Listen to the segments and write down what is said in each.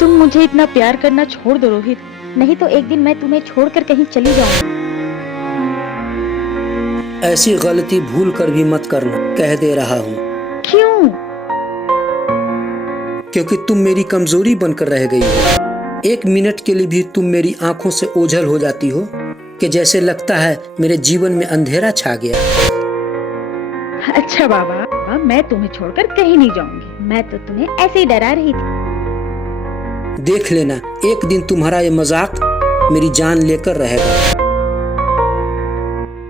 तुम मुझे इतना प्यार करना छोड़ दो रोहित, नहीं तो एक दिन मैं तुम्हें छोड़कर कहीं चली जाऊंगी। ऐसी गलती भूल कर भी मत करना, कह दे रहा हूँ। क्यों? क्योंकि तुम मेरी कमजोरी बनकर रह गई हो। एक मिनट के लिए भी तुम मेरी आंखों से ओझल हो जाती हो कि जैसे लगता है मेरे जीवन में अंधेरा छा गया। अच्छा बाबा, मैं तुम्हें छोड़कर कहीं नहीं जाऊंगी। मैं तो तुम्हें ऐसे ही डरा रही थी। देख लेना, एक दिन तुम्हारा ये मजाक मेरी जान लेकर रहेगा।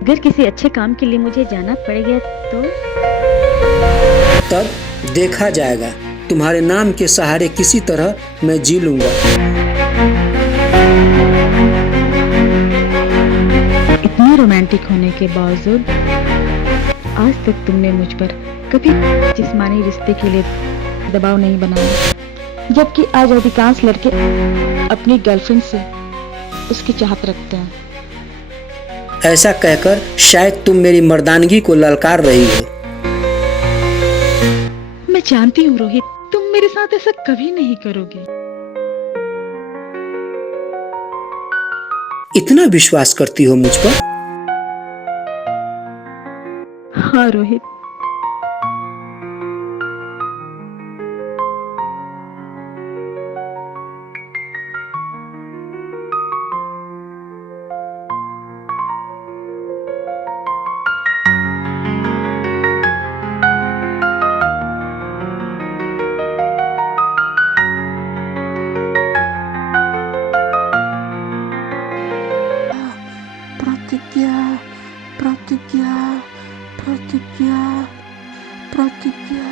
अगर किसी अच्छे काम के लिए मुझे जाना पड़ेगा तो? तब देखा जाएगा। तुम्हारे नाम के सहारे किसी तरह मैं जी लूंगा। इतने रोमांटिक होने के बावजूद आज तक तुमने मुझ पर कभी जिस्मानी रिश्ते के लिए दबाव नहीं बनाया, जबकि आज अधिकांश लड़के अपनी गर्लफ्रेंड से उसकी चाहत रखते हैं। ऐसा कहकर शायद तुम मेरी मर्दानगी को ललकार रही हो। मैं जानती हूँ रोहित, तुम मेरे साथ ऐसा कभी नहीं करोगे। इतना विश्वास करती हो मुझ पर? हाँ रोहित। प्रतिज्ञा, प्रतिज्ञा, प्रतिज्ञा, प्रतिज्ञा।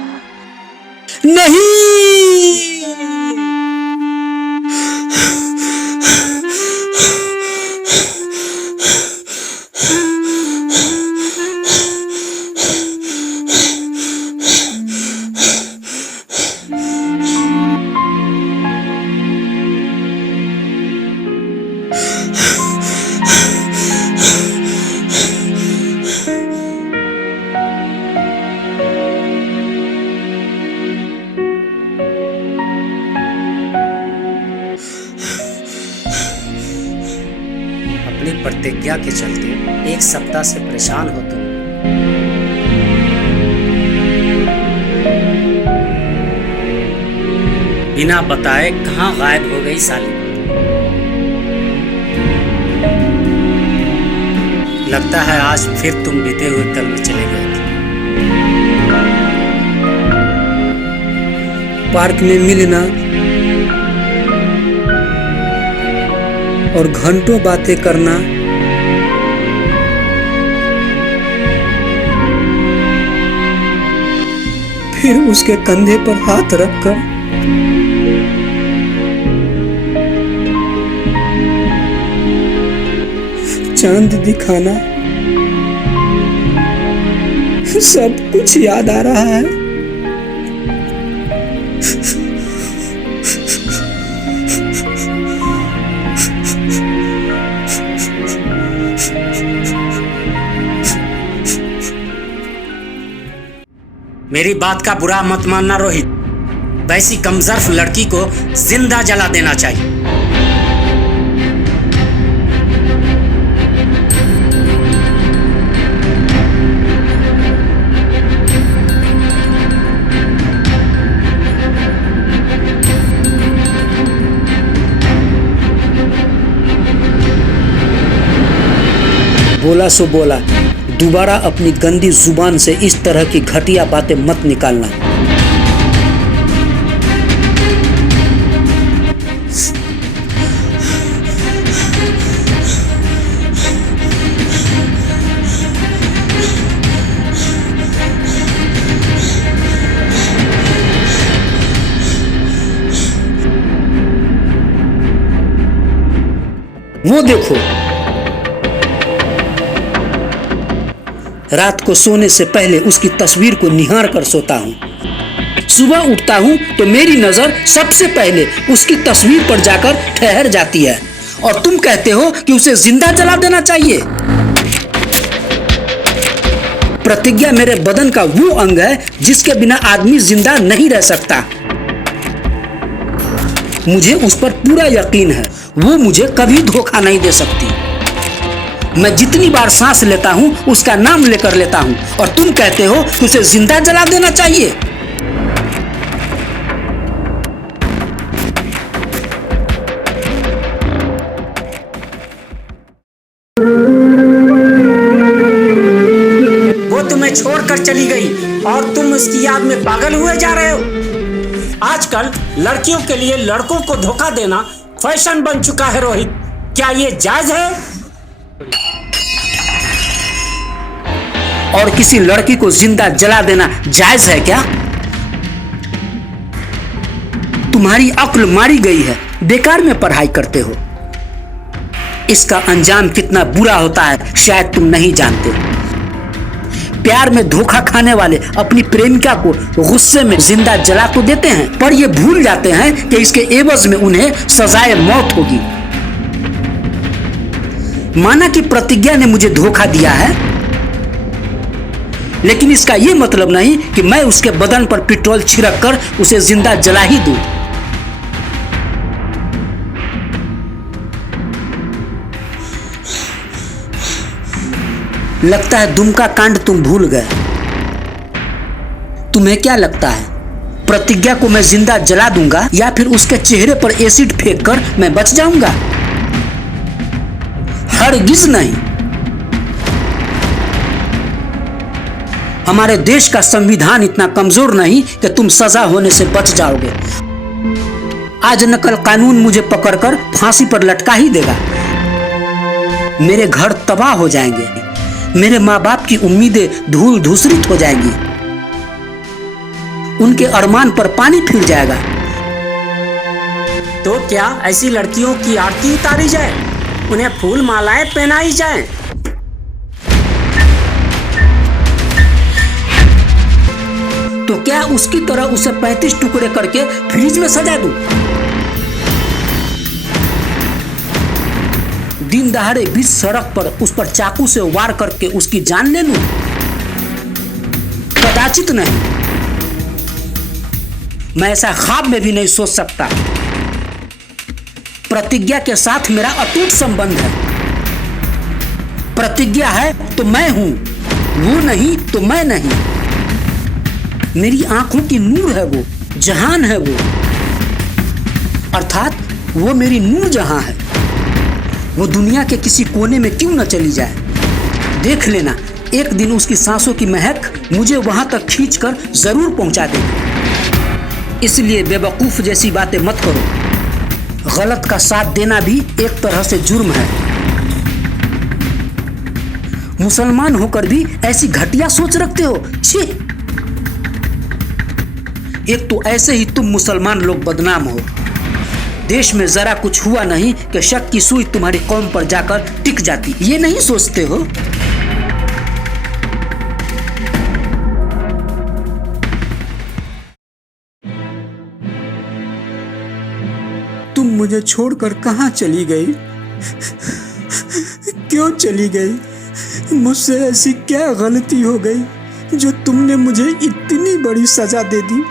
नहीं! अपनी प्रतिज्ञा के चलते एक सप्ताह से परेशान हो तुम। बिना बताए कहाँ गायब हो गई साली? लगता है आज फिर तुम बीते हुए कल में चले गए थे। पार्क में मिलना और घंटों बातें करना, फिर उसके कंधे पर हाथ रखकर चांद दिखाना, सब कुछ याद आ रहा है। मेरी बात का बुरा मत मानना रोहित, वैसी कमजोर लड़की को जिंदा जला देना चाहिए। बोला सो बोला, दोबारा अपनी गंदी जुबान से इस तरह की घटिया बातें मत निकालना। वो देखो, रात को सोने से पहले उसकी तस्वीर को निहार कर सोता हूँ। सुबह उठता हूँ तो मेरी नजर सबसे पहले उसकी तस्वीर पर जाकर ठहर जाती है, और तुम कहते हो कि उसे जिंदा जला देना चाहिए। प्रतिज्ञा मेरे बदन का वो अंग है जिसके बिना आदमी जिंदा नहीं रह सकता। मुझे उस पर पूरा यकीन है, वो मुझे कभी धोखा नहीं दे सकती। मैं जितनी बार सांस लेता हूं उसका नाम लेकर लेता हूं, और तुम कहते हो कि उसे जिंदा जला देना चाहिए। वो तुम्हें छोड़कर चली गई और तुम उसकी याद में पागल हुए जा रहे हो। आजकल लड़कियों के लिए लड़कों को धोखा देना फैशन बन चुका है रोहित, क्या ये जायज है? और किसी लड़की को जिंदा जला देना जायज है क्या? तुम्हारी अक्ल मारी गई है, बेकार में पढ़ाई करते हो। इसका अंजाम कितना बुरा होता है शायद तुम नहीं जानते। प्यार में धोखा खाने वाले अपनी प्रेमिका को गुस्से में जिंदा जला तो देते हैं, पर ये भूल जाते हैं कि इसके एवज में उन्हें सजाए मौत होगी। माना कि प्रतिज्ञा ने मुझे धोखा दिया है, लेकिन इसका यह मतलब नहीं कि मैं उसके बदन पर पेट्रोल छिड़क कर उसे जिंदा जला ही दूं। लगता है दुमका कांड तुम भूल गए। तुम्हें क्या लगता है, प्रतिज्ञा को मैं जिंदा जला दूंगा या फिर उसके चेहरे पर एसिड फेंक कर मैं बच जाऊंगा? हरगिज नहीं। हमारे देश का संविधान इतना कमजोर नहीं कि तुम सजा होने से बच जाओगे। आज न कल कानून मुझे पकड़कर फांसी पर लटका ही देगा। मेरे घर तबाह हो जाएंगे, मेरे माँ बाप की उम्मीदें धूल धूसरित हो जाएंगी, उनके अरमान पर पानी फिर जाएगा। तो क्या ऐसी लड़कियों की आरती उतारी जाए, उन्हें फूल मालाएं पहनाई जाएं? तो क्या उसकी तरह उसे 35 टुकड़े करके फ्रिज में सजा दूं? दिन दहाड़े बीच सड़क पर उस पर चाकू से वार करके उसकी जान ले लूं? कदाचित नहीं। मैं ऐसा ख्वाब में भी नहीं सोच सकता। प्रतिज्ञा के साथ मेरा अटूट संबंध है। प्रतिज्ञा है तो मैं हूं, वो नहीं तो मैं नहीं। मेरी आंखों की नूर है वो, जहान है वो, अर्थात वो मेरी नूर जहां है। वो दुनिया के किसी कोने में क्यों न चली जाए। देख लेना, एक दिन उसकी सांसों की महक मुझे वहां तक खींचकर जरूर पहुंचा देगी। इसलिए बेवकूफ जैसी बातें मत करो। गलत का साथ देना भी एक तरह से जुर्म है। मुसलमान होकर भी ऐसी घटिया सोच रखते हो, छी। एक तो ऐसे ही तुम मुसलमान लोग बदनाम हो। देश में जरा कुछ हुआ नहीं कि शक की सुई तुम्हारी कौम पर जाकर टिक जाती। ये नहीं सोचते हो? तुम मुझे छोड़कर कहां चली गई? क्यों चली गई? मुझसे ऐसी क्या गलती हो गई जो तुमने मुझे इतनी बड़ी सजा दे दी?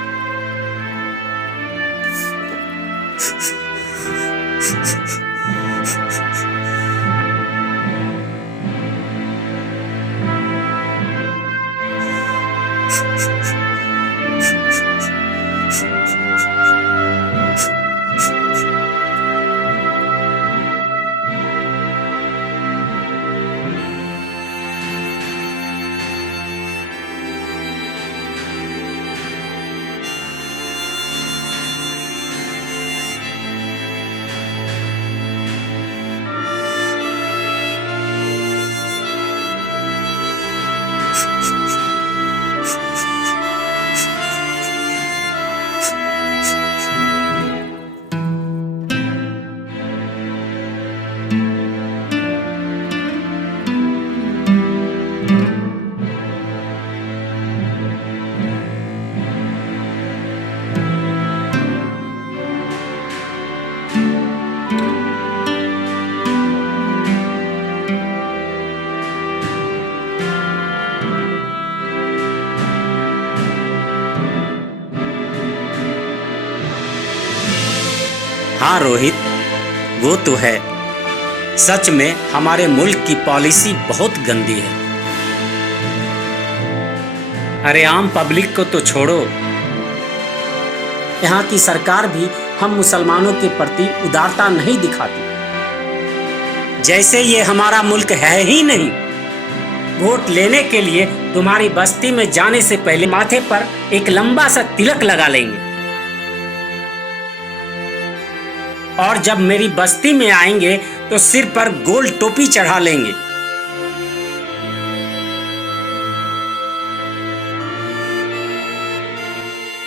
हाँ रोहित, वो तो है। सच में हमारे मुल्क की पॉलिसी बहुत गंदी है। अरे आम पब्लिक को तो छोड़ो, यहाँ की सरकार भी हम मुसलमानों के प्रति उदारता नहीं दिखाती, जैसे ये हमारा मुल्क है ही नहीं। वोट लेने के लिए तुम्हारी बस्ती में जाने से पहले माथे पर एक लंबा सा तिलक लगा लेंगे, और जब मेरी बस्ती में आएंगे तो सिर पर गोल टोपी चढ़ा लेंगे।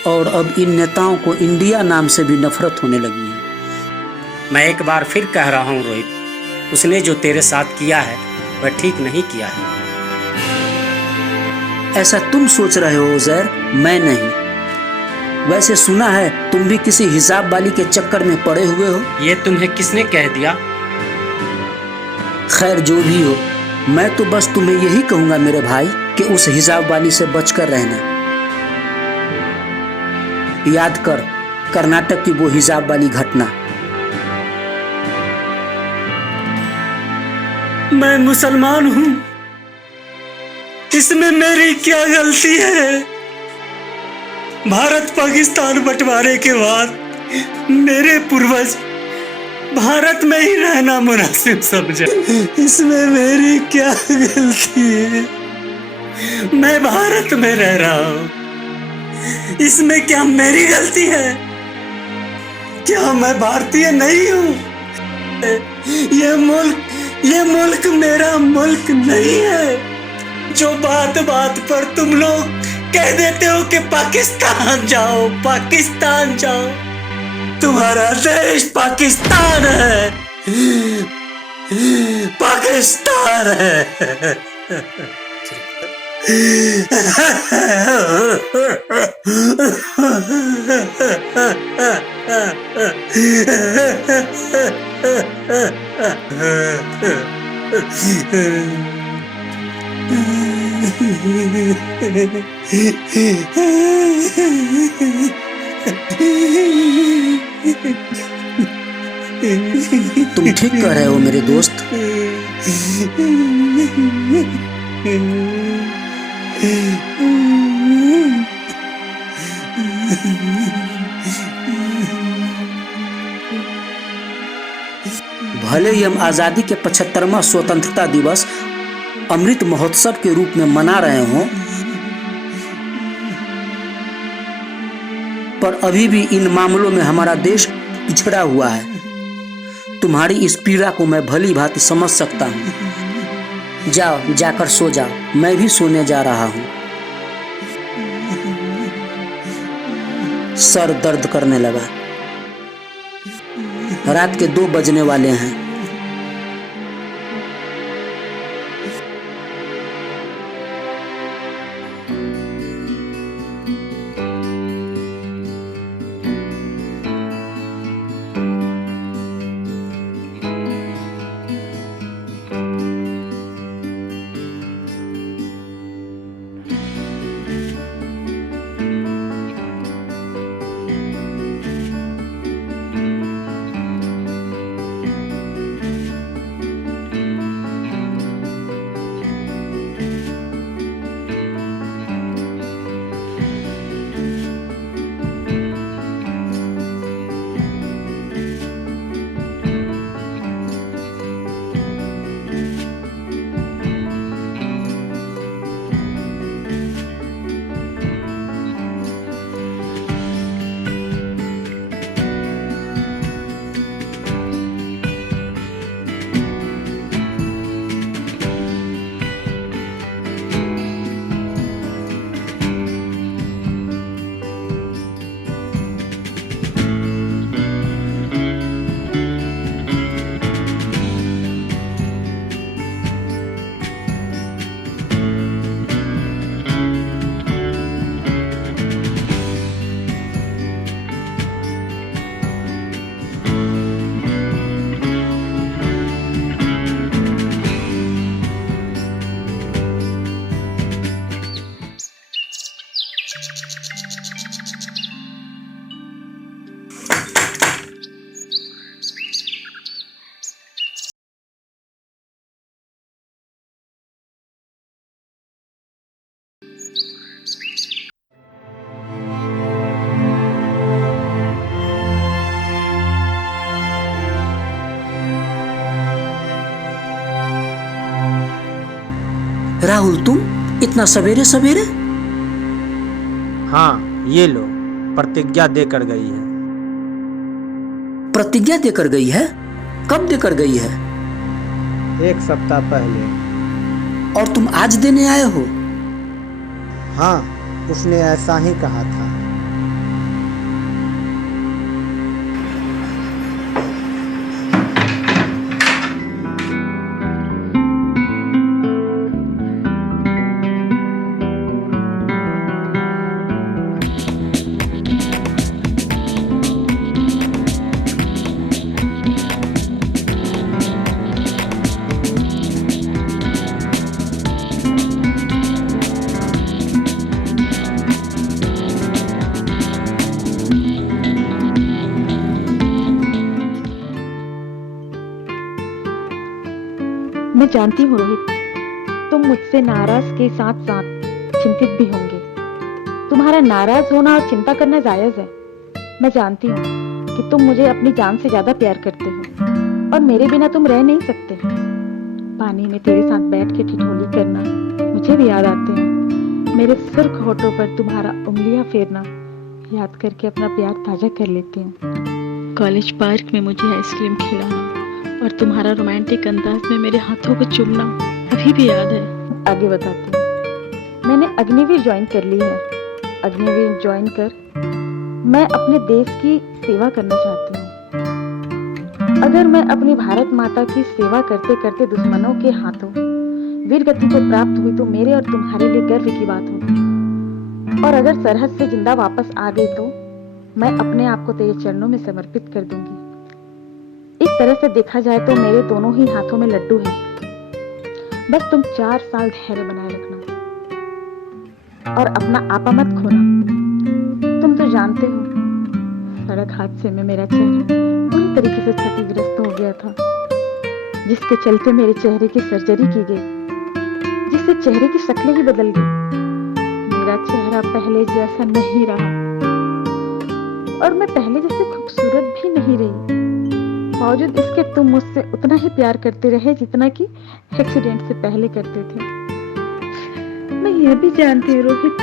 और अब इन नेताओं को इंडिया नाम से भी नफरत होने लगी है। मैं एक बार फिर कह रहा हूं रोहित, उसने जो तेरे साथ किया है वह ठीक नहीं किया है। ऐसा तुम सोच रहे हो उज़ैर, मैं नहीं। वैसे सुना है तुम भी किसी हिसाब वाली के चक्कर में पड़े हुए हो। ये तुम्हें किसने कह दिया? खैर जो भी हो, मैं तो बस तुम्हें यही कहूंगा मेरे भाई कि उस हिसाब वाली से बचकर रहना। याद कर कर्नाटक की वो हिसाब वाली घटना। मैं मुसलमान हूं, इसमें मेरी क्या गलती है? भारत पाकिस्तान बंटवारे के बाद मेरे पूर्वज भारत में ही रहना मुनासिब समझे। इसमें मेरी क्या गलती है? मैं भारत में रह रहा हूं, इसमें क्या मेरी गलती है? क्या मैं भारतीय नहीं हूं? ये मुल्क मेरा मुल्क नहीं है जो बात बात पर तुम लोग कह देते हो कि पाकिस्तान जाओ, पाकिस्तान जाओ। तुम्हारा देश पाकिस्तान है, पाकिस्तान है। तुम ठीक कह रहे हो मेरे दोस्त। भले ही हम आजादी के 75वां स्वतंत्रता दिवस अमृत महोत्सव के रूप में मना रहे हों, पर अभी भी इन मामलों में हमारा देश पिछड़ा हुआ है। तुम्हारी इस पीड़ा को मैं भली भांति समझ सकता हूँ। जाओ, जाकर सो जाओ, मैं भी सोने जा रहा हूँ। सर दर्द करने लगा। रात के 2 बजने वाले हैं। राहुल, तुम इतना सवेरे सवेरे? हाँ, ये लो, प्रतिज्ञा देकर गई है। प्रतिज्ञा देकर गई है? कब देकर गई है? 1 सप्ताह पहले। और तुम आज देने आए हो? हाँ, उसने ऐसा ही कहा था। मैं जानती हूँ रोहित, तुम मुझसे नाराज के साथ साथ चिंतित भी होंगे। तुम्हारा नाराज होना और चिंता करना जायज है। मैं जानती हूँ कि तुम मुझे अपनी जान से ज्यादा प्यार करते हो और मेरे बिना तुम रह नहीं सकते। पानी में तेरे साथ बैठ के ठिठोली करना मुझे भी याद आते हैं। मेरे सुर्ख होठों पर तुम्हारा उंगलियां फेरना याद करके अपना प्यार ताजा कर लेती हूँ। कॉलेज पार्क में मुझे आइसक्रीम खिलाना और तुम्हारा रोमांटिक अंदाज में मेरे हाथों को चूमना अभी भी याद है। आगे बताती हूँ। मैंने अग्निवीर ज्वाइन कर ली है। अग्निवीर ज्वाइन कर मैं अपने देश की सेवा करना चाहती हूँ। अगर मैं अपनी भारत माता की सेवा करते करते दुश्मनों के हाथों वीर गति को प्राप्त हुई तो मेरे और तुम्हारे लिए गर्व की बात होगी। और अगर सरहद से जिंदा वापस आ गई तो मैं अपने आप को तेरे चरणों में समर्पित कर दूंगी। इस तरह से देखा जाए तो मेरे दोनों ही हाथों में लड्डू हैं। बस तुम 4 साल धैर्य बनाए रखना और अपना आपा मत खोना। तुम तो जानते हो, सड़क हादसे में मेरा चेहरा पूरी तरीके से क्षतिग्रस्त हो गया था, जिसके चलते मेरे चेहरे की सर्जरी की गई, जिससे चेहरे की शक्ल ही बदल गई। मेरा चेहरा पहले जैसा नहीं रहा और मैं पहले जैसे खूबसूरत भी नहीं रही। बावजूद इसके तुम मुझसे उतना ही प्यार करते रहे जितना कि एक्सीडेंट से पहले करते थे। मैं यह भी जानती हूँ रोहित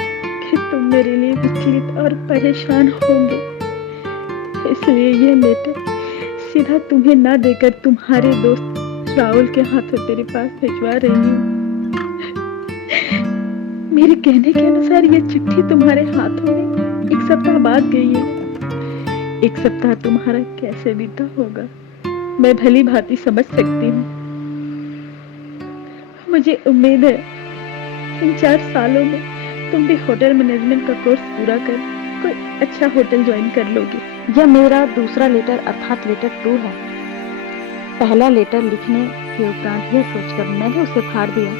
कि तुम मेरे लिए विचलित और परेशान होंगे, इसलिए यह लेटर सीधा तुम्हें ना देकर तुम्हारे दोस्त राहुल के हाथों तेरे पास भिजवा रही हूँ। मेरे कहने के अनुसार यह चिट्ठी तुम्हारे हाथों में 1 सप्ताह बाद गई है। 1 सप्ताह तुम्हारा कैसे बीता होगा मैं भली भांति समझ सकती हूँ। मुझे उम्मीद है इन 4 सालों में तुम भी होटल मैनेजमेंट का कोर्स पूरा कर कोई अच्छा होटल ज्वाइन कर लोगे। यह मेरा दूसरा लेटर अर्थात लेटर 2 है। पहला लेटर लिखने के उपरांत यह सोचकर मैंने उसे फाड़ दिया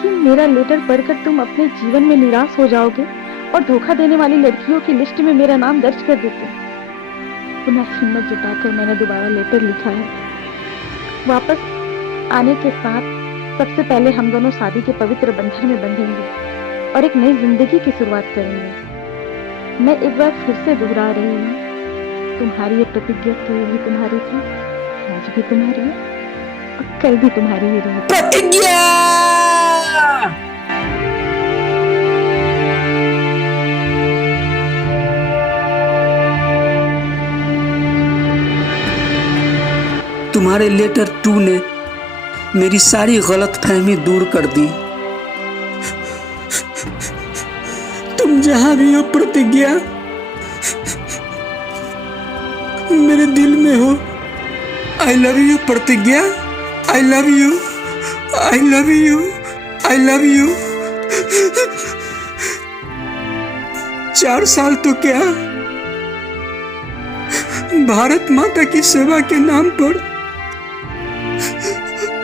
कि मेरा लेटर पढ़कर तुम अपने जीवन में निराश हो जाओगे और धोखा देने वाली लड़कियों की लिस्ट में मेरा नाम दर्ज कर देते। पुनः हिम्मत जुटाकर मैंने दोबारा लेटर लिखा है। वापस आने के साथ सबसे पहले हम दोनों शादी के पवित्र बंधन में बंधेंगे और एक नई जिंदगी की शुरुआत करेंगे। मैं एक बार फिर से दोहरा रही हूँ, तुम्हारी ये प्रतिज्ञा कल भी तुम्हारी थी, आज भी तुम्हारी है और कल भी तुम्हारी ही रहेगी। प्रतिज्ञा! तुम्हारे लेटर 2 ने मेरी सारी गलतफहमी दूर कर दी। तुम जहां भी हो प्रतिज्ञा, मेरे दिल में हो। आई लव यू प्रतिज्ञा, I love you, I love you, I love you. 4 साल तो क्या, भारत माता की सेवा के नाम पर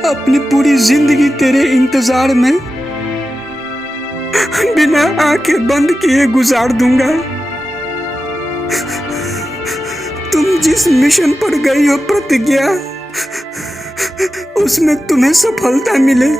अपनी पूरी जिंदगी तेरे इंतजार में बिना आंखें बंद किए गुजार दूंगा। तुम जिस मिशन पर गई हो प्रतिज्ञा, उसमें तुम्हें सफलता मिले